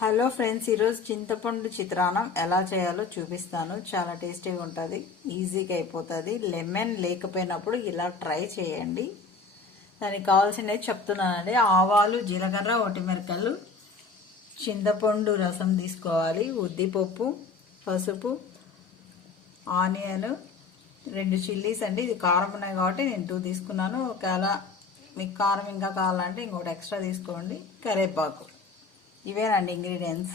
Hello friends, ఈరోజు చింతపండు చిత్రాన్నం ఎలా చేయాలో చూపిస్తాను. చాలా టేస్టీగా ఉంటుంది, ఈజీగా అయిపోతుంది. లెమన్ లేకపోయినప్పుడు ఇలా ట్రై చేయండి. దానికి కావాల్సినవి చెప్తున్నానండి. ఆవాలు, జీలకర్ర, ఒటిమిరపకాయలు, చింతపండు రసం తీసుకోవాలి, ఉద్దిపప్పు, పసుపు, ఆనియన్, 2 చిల్లీస్ అండి. ఇది కారం ఉన్నాయి కాబట్టి నేను 2 తీసుకున్నాను. ఒకవేళ మీకు కారం ఇంకా కావాలంటే ఇంకోటి ఎక్స్ట్రా తీసుకోండి. కరివేపాకు, ఇవేనండి ఇంగ్రీడియంట్స్.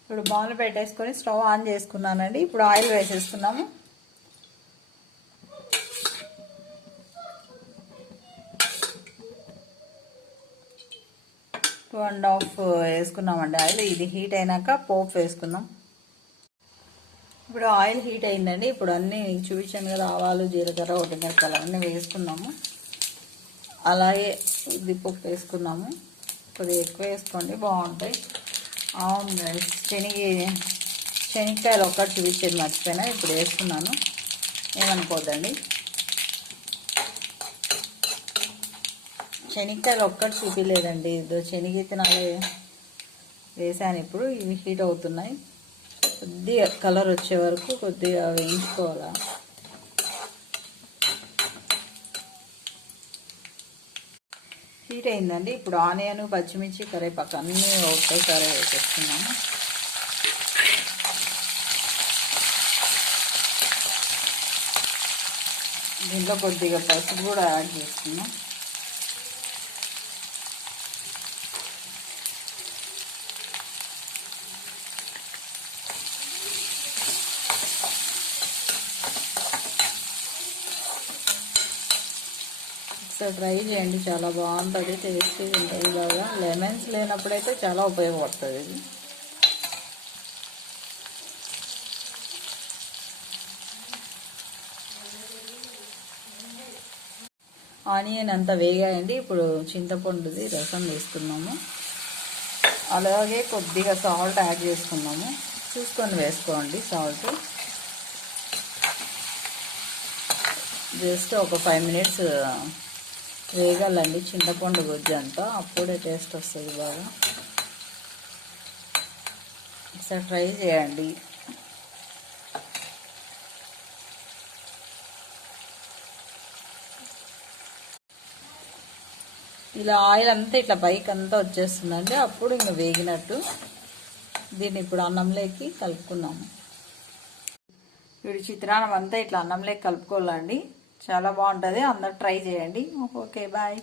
ఇప్పుడు బౌల్ పెట్టేసుకొని స్టవ్ ఆన్ చేసుకున్నానండి. ఇప్పుడు ఆయిల్ వేసేసుకున్నాము. టూ అండ్ హాఫ్ వేసుకున్నామండి ఆయిల్. ఇది హీట్ అయినాక పోపు వేసుకుందాం. ఇప్పుడు ఆయిల్ హీట్ అయిందండి. ఇప్పుడు అన్నీ చూపించాను కదా, ఆవాలు, జీలకర్ర, ఒటిమిరపకాయలు అన్నీ వేసుకున్నాము. అలాగే ఉద్దిపప్పు వేసుకున్నాము. కొద్దిగా ఎక్కువ వేసుకోండి, బాగుంటాయి. అవును, శనగకాయలు ఒక్కటి చూపించేది మర్చిపోయినా, ఇప్పుడు వేసుకున్నాను, ఏమనుకోద్దండి. శనగకాయలు ఒక్కటి చూపించలేదండి, శనగిత్తనాలు వేసాను. ఇప్పుడు ఇవి హీట్ అవుతున్నాయి. కొద్దిగా కలర్ వచ్చే వరకు కొద్దిగా వేయించుకోవాలా. హీట్ అయిందండి. ఇప్పుడు ఆనియన్, పచ్చిమిర్చి, కరివేపాకు అన్నీ ఒకేసారి వేసేస్తున్నాము. దీంట్లో కొద్దిగా పసుపు కూడా యాడ్ చేస్తున్నాం. ఒకసారి ట్రై చేయండి, చాలా బాగుంటుంది, టేస్టీ ఉంటుంది. బాగా లెమన్స్ లేనప్పుడైతే చాలా ఉపయోగపడుతుంది ఇది. ఆనియన్ అంతా వేగాయండి. ఇప్పుడు చింతపండుది రసం వేసుకున్నాము. అలాగే కొద్దిగా సాల్ట్ యాడ్ చేసుకున్నాము. చూసుకొని వేసుకోండి సాల్ట్. జస్ట్ ఒక 5 మినిట్స్ వేగాలండి చింతపండు గుజ్జు అంతా, అప్పుడే టేస్ట్ వస్తుంది బాగా. ఒకసారి ట్రై చేయండి. ఇలా ఆయిల్ అంతా ఇట్లా పైకి అంతా వచ్చేస్తుందండి, అప్పుడు ఇంకా వేగినట్టు. దీన్ని ఇప్పుడు అన్నంలోకి కలుపుకున్నాము. ఇప్పుడు చిత్రాన్నం అంతా ఇట్లా అన్నంలోకి కలుపుకోవాలండి, చాలా బాగుంటుంది. అందరు ట్రై చేయండి. Okay, bye.